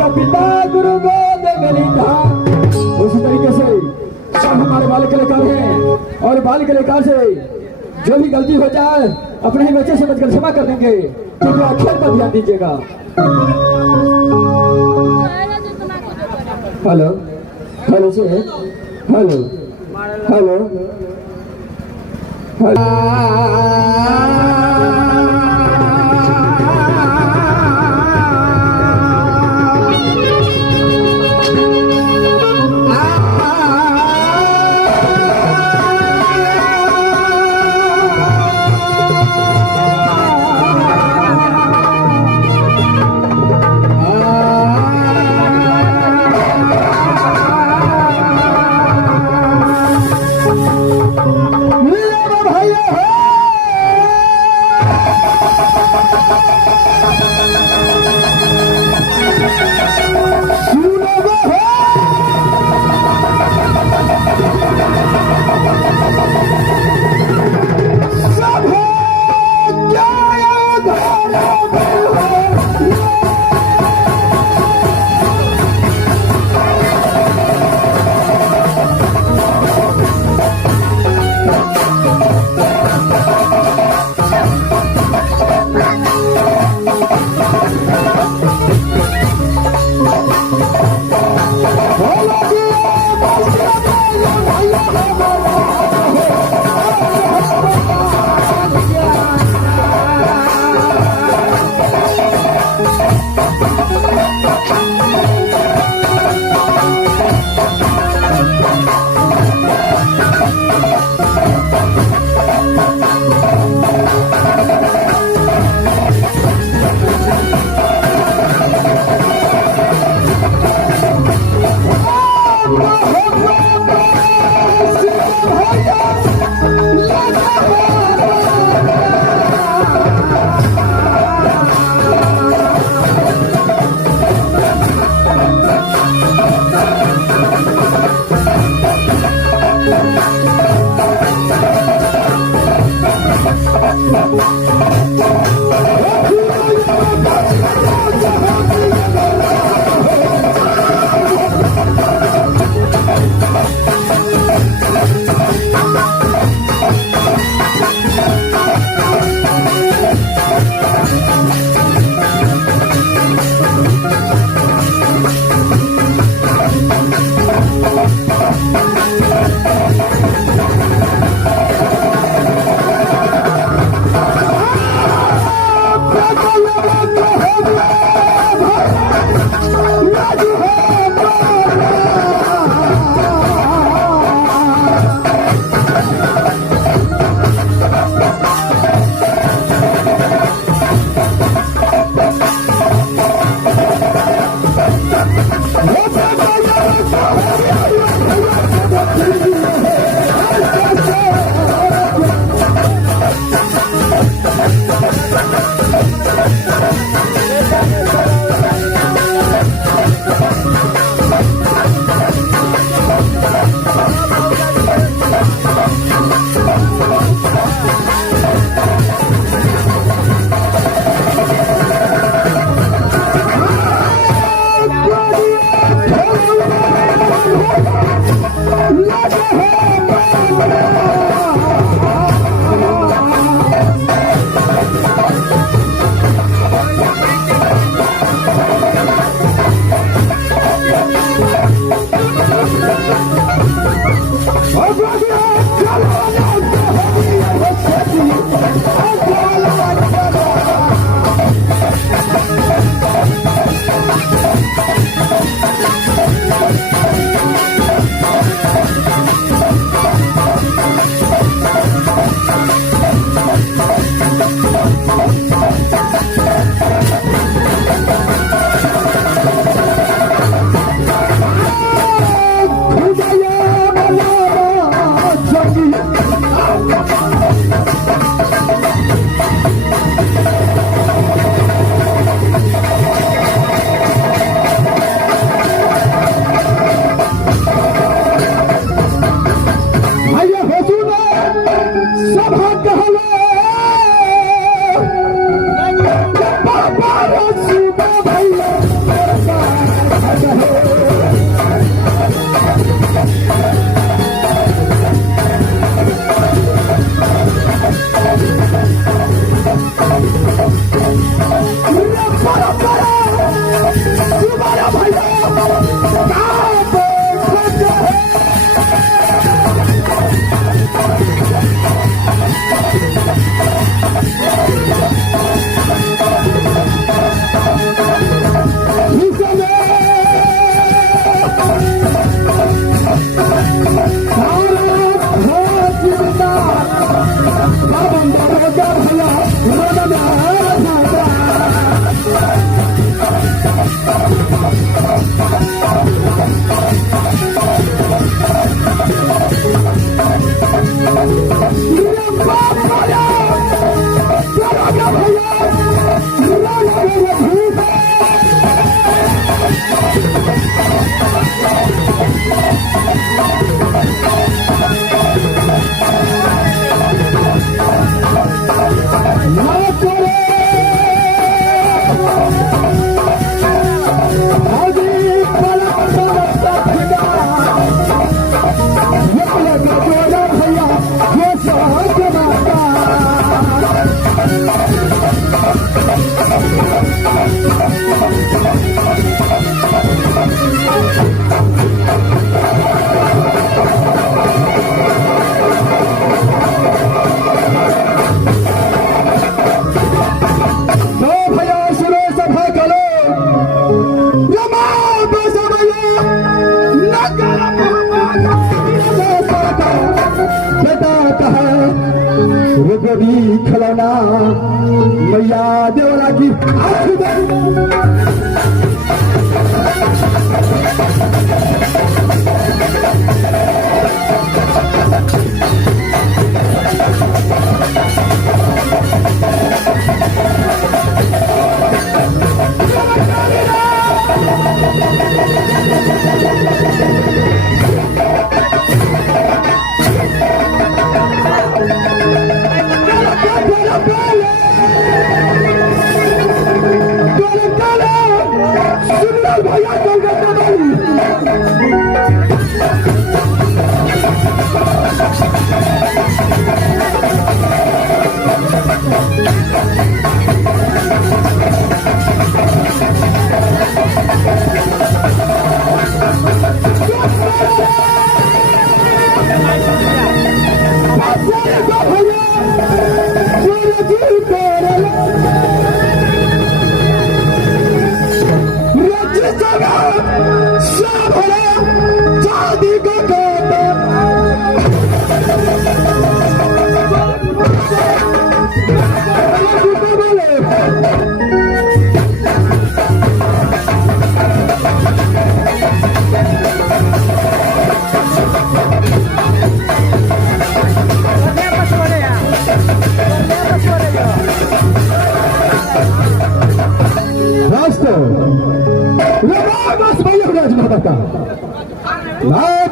माता पिता गुरु गोद में लीधा। उसी तरीके से सब हमारे बाल कलाकार हैं और बाल कलाकार से जो भी गलती हो जाए अपने ही बच्चे समझकर क्षमा कर देंगे, क्योंकि अक्षर पर ध्यान दीजिएगा। हेलो हेलो से हेलो हेलो हेलो की आंखों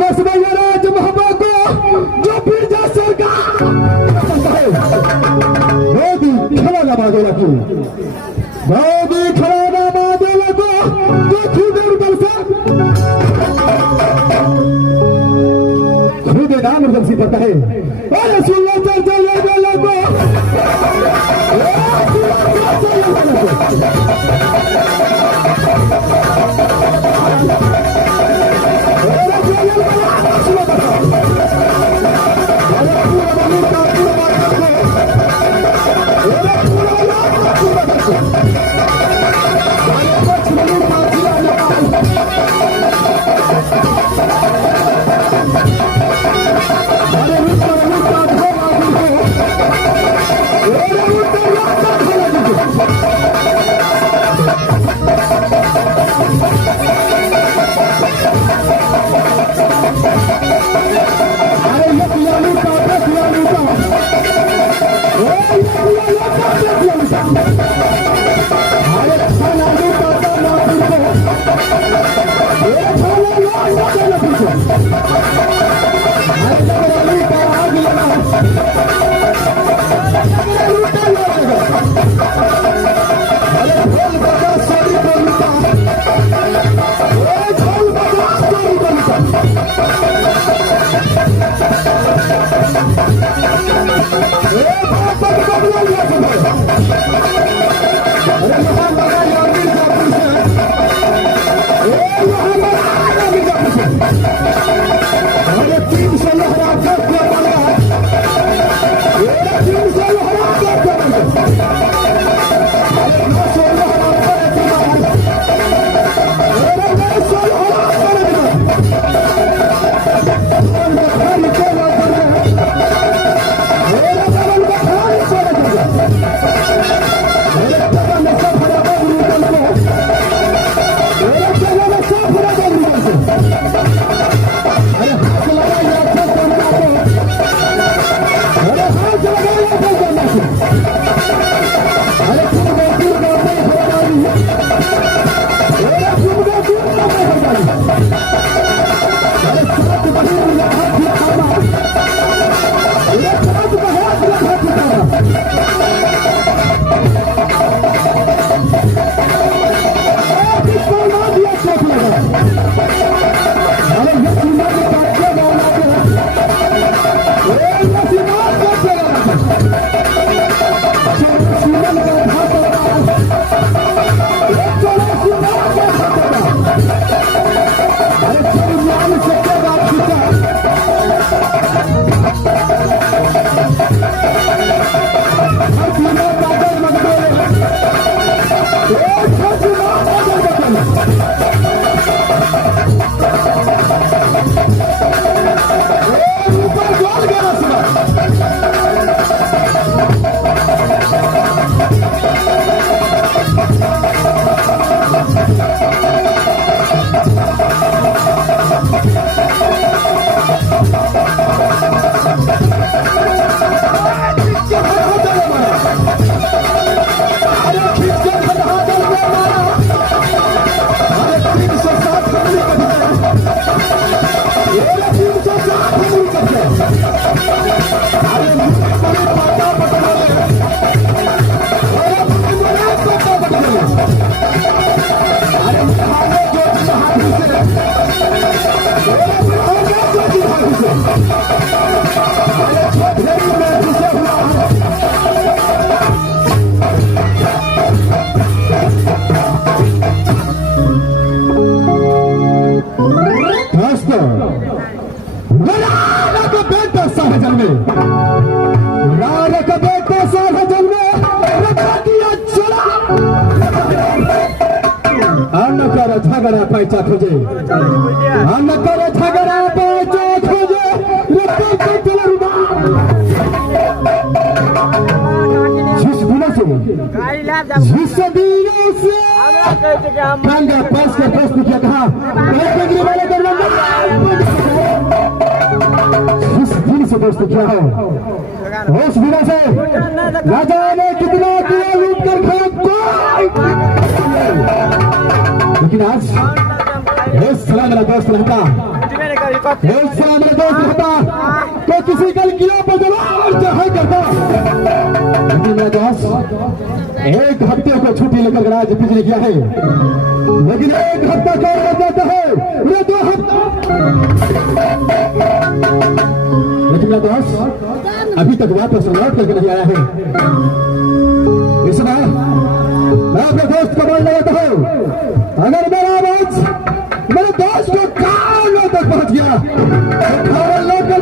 बस भैया राज मोहब्बत को जो फिर जा सरकार मोदी खड़ा ना मांगे लगी मोदी खड़ा ना मांगे लगो जो खुदे दर्शन खुदे नाम दर्शी पता है अरे सुन लो चल चल लगो अन्न कर झगड़ा पैसा खोजे, अन्न कर झगड़ा पैसा खोजे, रत्तों को तलरुबा। जिस दिनों से गंगा पास के दोस्त किया कहा वाले जिस दिन से दोस्त किया है उस दिनों से न जाने कितना किया लूट कर खाया, लेकिन आज इस सलाम मेरा दोस्त रहता, इस सलाम मेरा दोस्त रहता तो किसी कल किला पर जलाल चाहे करता। लेकिन मेरा दोस्त एक हफ्ते को छुट्टी लेकर आज पिछले किया है, लेकिन एक हफ्ता कौन हो जाता है, ये 2 हफ्ता। लेकिन मेरा दोस्त अभी तक वापस लौट करके नहीं आया है। इस समय मैं अपने दोस्त को बोल लगाता हूँ, अगर मेरा आवाज मेरे दोस्त को कानों तक पहुंच गया तो खबर लौट कर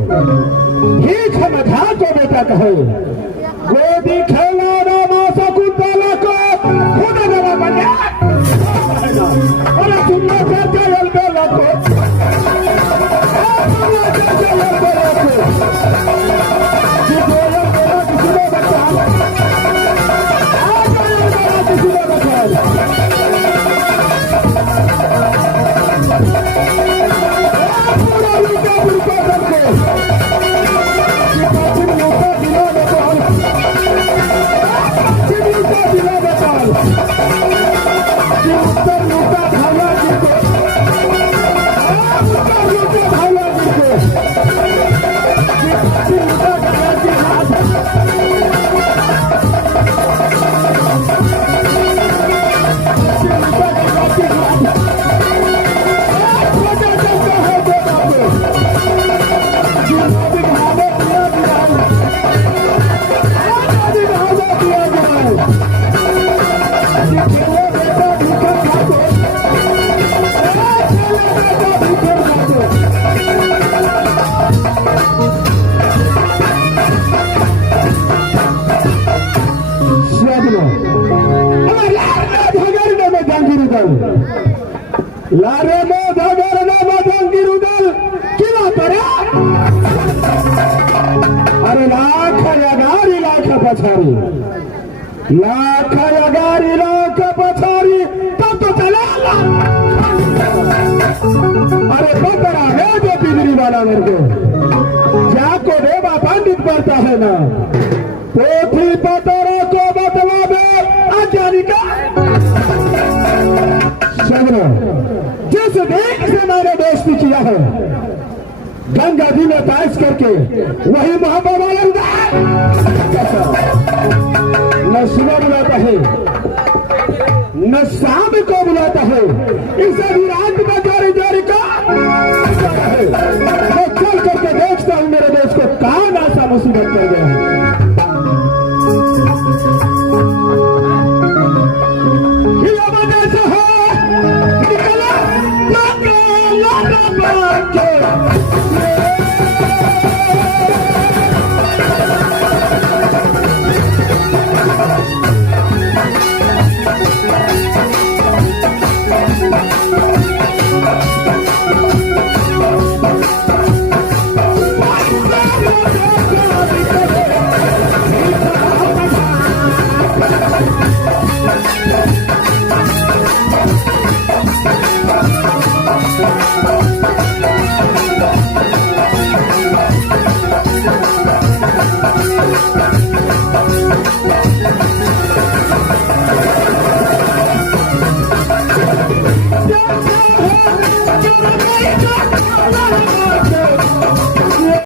ठीक है मधा को बेटा कहे गोदी खेला रामा शकुंतला को खुद नवा बने अरे तुमने क्या चल बेला को लारे में धगरने मधंगी रुदल किला पड़ा अरे लाख यगारी लाख पछारी लाख यगारी लाख पछारी तब तो चला अरे बकरा है जो बिजली वाला मेरे को जाको देवा पंडित पढ़ता है ना पोथी पतरा को बतला दे आचारिका जिस देश से मैंने दोस्ती किया है गंगा जी में ताश करके वही मोहब्बत वाला न सुबह बुलाता है न शाम को बुलाता है इसे भी रात में जारी जारी का